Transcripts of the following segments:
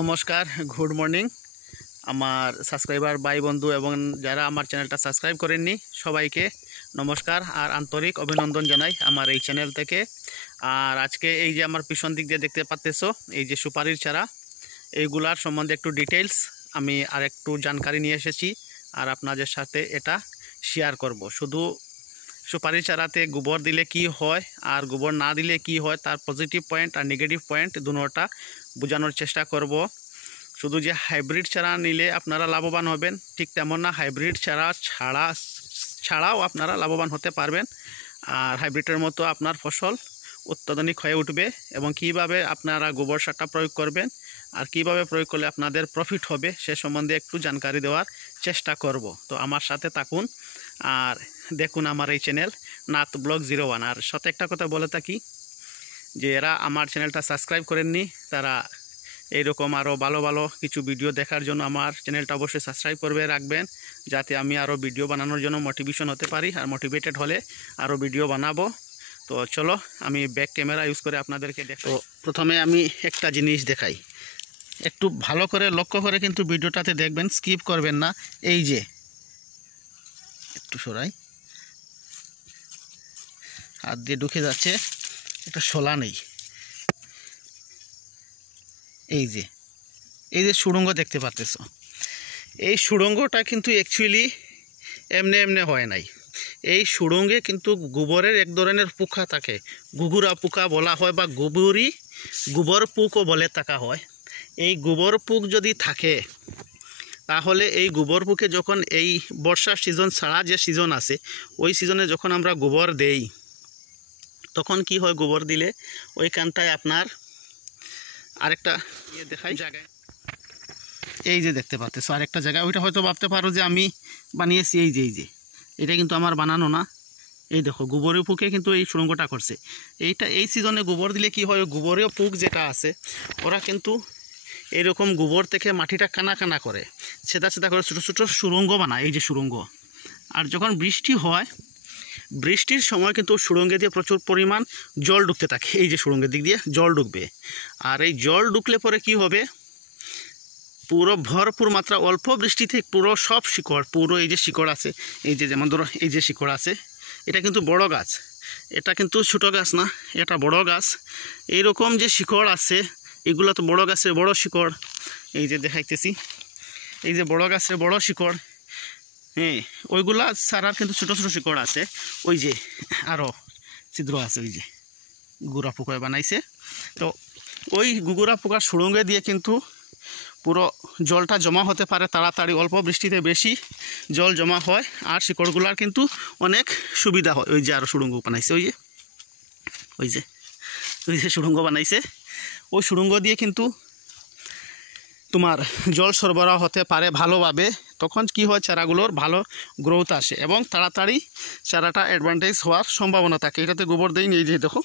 নমস্কার, good morning আমার subscriber ভাই বন্ধু এবং যারা আমার চ্যানেলটা সাবস্ক্রাইব করেননি সবাইকে নমস্কার আর আন্তরিক অভিনন্দন জানাই আমার এই চ্যানেল থেকে। আর আজকে এই যে আমার পিছন দিক দিয়ে দেখতে পাচ্তেছো এই যে সুপারির চারা, এইগুলার সম্বন্ধে একটু ডিটেইলস আমি আর একটু জানকারি নিয়ে এসেছি আর আপনাদের সাথে এটা শেয়ার করব। শুধু সুপারির চারাতে গোবর দিলে কি হয় আর গোবর না দিলে কি হয় তার পজিটিভ পয়েন্ট আর নেগেটিভ পয়েন্ট দুটোটা বোঝানোর চেষ্টা করব। শুধু যে হাইব্রিড চারা নিলে আপনারা লাভবান হবেন ঠিক তেমন না, হাইব্রিড চারা ছাড়াও আপনারা লাভবান হতে পারবেন। আর হাইব্রিডের মতো আপনার ফসল অত্যাধুনিক হয়ে উঠবে এবং কিভাবে আপনারা গোবর সারটা প্রয়োগ করবেন আর কিভাবে প্রয়োগ করলে আপনাদের প্রফিট হবে সে সম্বন্ধে একটু জানকারি দেওয়ার চেষ্টা করব। তো আমার সাথে থাকুন আর দেখুন আমার এই চ্যানেল নাথ ব্লগ 01। আর সাথে একটা কথা বলে থাকি যে এরা আমার চ্যানেলটা সাবস্ক্রাইব করেননি তারা এইরকম আরও ভালো ভালো কিছু ভিডিও দেখার জন্য আমার চ্যানেলটা অবশ্যই সাবস্ক্রাইব করবে রাখবেন, যাতে আমি আরও ভিডিও বানানোর জন্য মোটিভেশন হতে পারি আর মোটিভেটেড হলে আরও ভিডিও বানাবো। তো চলো আমি ব্যাক ক্যামেরা ইউজ করে আপনাদেরকে দেখাই। তো প্রথমে আমি একটা জিনিস দেখাই, একটু ভালো করে লক্ষ্য করে কিন্তু ভিডিওটাতে দেখবেন, স্কিপ করবেন না। এই যে একটু সরাই, হাত দিয়ে ঢুকে যাচ্ছে, একটা শোলা নেই। এই যে সুড়ঙ্গ দেখতে পাচ্তেছো, এই সুড়ঙ্গটা কিন্তু অ্যাকচুয়ালি এমনি হয় নাই। এই সুড়ঙ্গে কিন্তু গোবরের এক ধরনের পোকা থাকে, গুগুরা পোকা বলা হয় বা গোবর পোকও বলে থাকা হয়। এই গোবর পোক যদি থাকে তাহলে এই গোবর পোকে যখন এই বর্ষার সিজন ছাড়া যে সিজন আছে ওই সিজনে যখন আমরা গোবর দেই তখন কি হয়, গোবর দিলে ওইখানটায় আপনার আরেকটা দেখাই জায়গায়, এই যে দেখতে পাচ্ছ আরেকটা জায়গা, ওইটা হয়তো ভাবতে পারো যে আমি বানিয়েছি। এই যে এটা কিন্তু আমার বানানো না। এই দেখো গোবরের পোকে কিন্তু এই সুড়ঙ্গটা করছে। এই সিজনে গোবর দিলে কি হয়, গোবরের পোক যেটা আছে ওরা কিন্তু এরকম গোবর থেকে মাটিটা কানা করে সেদা করে ছোটো ছোটো সুড়ঙ্গ বানায়, এই যে সুড়ঙ্গ। আর যখন বৃষ্টি হয় বৃষ্টির সময় কিন্তু সুড়ঙ্গে দিয়ে প্রচুর পরিমাণ জল ঢুকতে থাকে, এই যে সুড়ঙ্গের দিক দিয়ে জল ঢুকবে। আর এই জল ঢুকলে পরে কি হবে, পুরো ভরপুর মাত্রা অল্প বৃষ্টিতে পুরো সব শিকড়, পুরো এই যে শিকড় আছে, এই যে যেমন ধরো এই যে শিকড় আছে, এটা কিন্তু বড় গাছ, এটা কিন্তু ছোটো গাছ না, এটা বড় গাছ। এইরকম যে শিকড় আছে এগুলো তো বড় গাছের বড় শিকড়, এই যে দেখাইতেছি এই যে বড় গাছের বড় শিকড়। হ্যাঁ, ওইগুলা ছাড়ার কিন্তু ছোটো ছোটো শিকড় আছে, ওই যে আরও ছিদ্র আছে, ওই যে গুড়া পোকায় বানাইছে। তো ওই গুগুরা পোকার সুড়ঙ্গে দিয়ে কিন্তু পুরো জলটা জমা হতে পারে তাড়াতাড়ি, অল্প বৃষ্টিতে বেশি জল জমা হয় আর শিকড়গুলার কিন্তু অনেক সুবিধা হয়। ওই যে আরও সুড়ঙ্গ বানাইছে, ওই যে সুড়ঙ্গ বানাইছে, ওই সুড়ঙ্গ দিয়ে কিন্তু তোমার জল সরবরাহ হতে পারে ভালোভাবে। তখন কি হয়, চারাগুলোর ভালো গ্রোথ আসে এবং তাড়াতাড়ি চারাটা অ্যাডভান্টেজ হওয়ার সম্ভাবনা থাকে। এটাতে গোবর দেয়নি, এই যে দেখো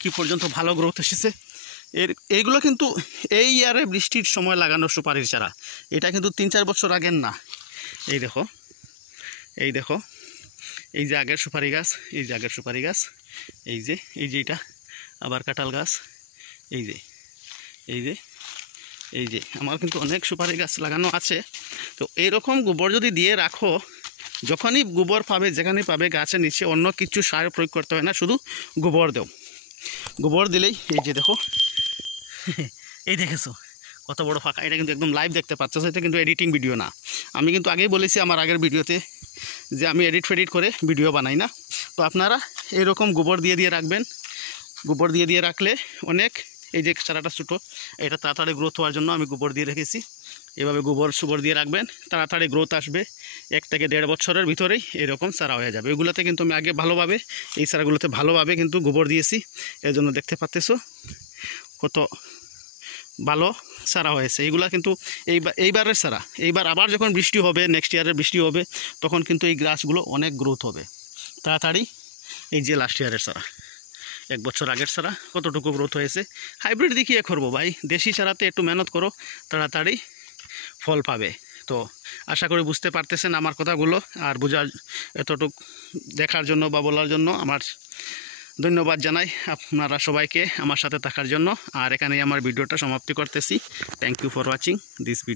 কি পর্যন্ত ভালো গ্রোথ এসেছে। এইগুলো কিন্তু এই ইয়ারে বৃষ্টির সময় লাগানো সুপারির চারা, এটা কিন্তু 3-4 বছর আগের না। এই দেখো এই যে আগের সুপারি গাছ, এই যে আগের সুপারি গাছ, এই যে এটা আবার কাঁঠাল গাছ, এই যে আমার কিন্তু অনেক সুপারি গাছ লাগানো আছে। তো এইরকম গোবর যদি দিয়ে রাখো, যখনই গোবর পাবে যেখানেই পাবে গাছের নিচে, অন্য কিছু সার প্রয়োগ করতে হয় না, শুধু গোবর দাও। গোবর দিলেই এই যে দেখো এই দেখেছো কত বড় ফাঁকা, এটা কিন্তু একদম লাইভ দেখতে পাচ্ছ, এটা কিন্তু এডিটিং ভিডিও না। আমি কিন্তু আগেই বলেছি আমার আগের ভিডিওতে যে আমি এডিট করে ভিডিও বানাই না। তো আপনারা এরকম গোবর দিয়ে রাখবেন, গোবর দিয়ে রাখলে অনেক, এই যে চারাটা ছোটো, এটা তাড়াতাড়ি গ্রোথ হওয়ার জন্য আমি গোবর দিয়ে রেখেছি। এভাবে গোবর দিয়ে রাখবেন, তাড়াতাড়ি গ্রোথ আসবে, 1 থেকে 1.5 বছরের ভিতরেই এরকম চারা হয়ে যাবে। এগুলোতে কিন্তু আমি আগে ভালোভাবে এই চারাগুলোতে ভালোভাবে কিন্তু গোবর দিয়েছি, এর জন্য দেখতে পাচ্তেছো কত ভালো চারা হয়েছে। এইগুলা কিন্তু এইবারের চারা, এইবার আবার যখন বৃষ্টি হবে, নেক্সট ইয়ারের বৃষ্টি হবে, তখন কিন্তু এই গাছগুলো অনেক গ্রোথ হবে তাড়াতাড়ি। এই যে লাস্ট ইয়ারের চারা, 1 বছর আগের চারা কতটুকু গ্রোথ হয়েছে। হাইব্রিড দেখিয়ে করবো ভাই, দেশি চারাতে একটু মেহনত করো, তাড়াতাড়ি ফল পাবে। তো আশা করি বুঝতে পারতেছেন আমার কথাগুলো, আর বোঝার এতটুকু দেখার জন্য বা বলার জন্য আমার ধন্যবাদ জানাই আপনারা সবাইকে আমার সাথে থাকার জন্য। আর এখানেই আমার ভিডিওটা সমাপ্তি করতেছি। Thank you for watching this video.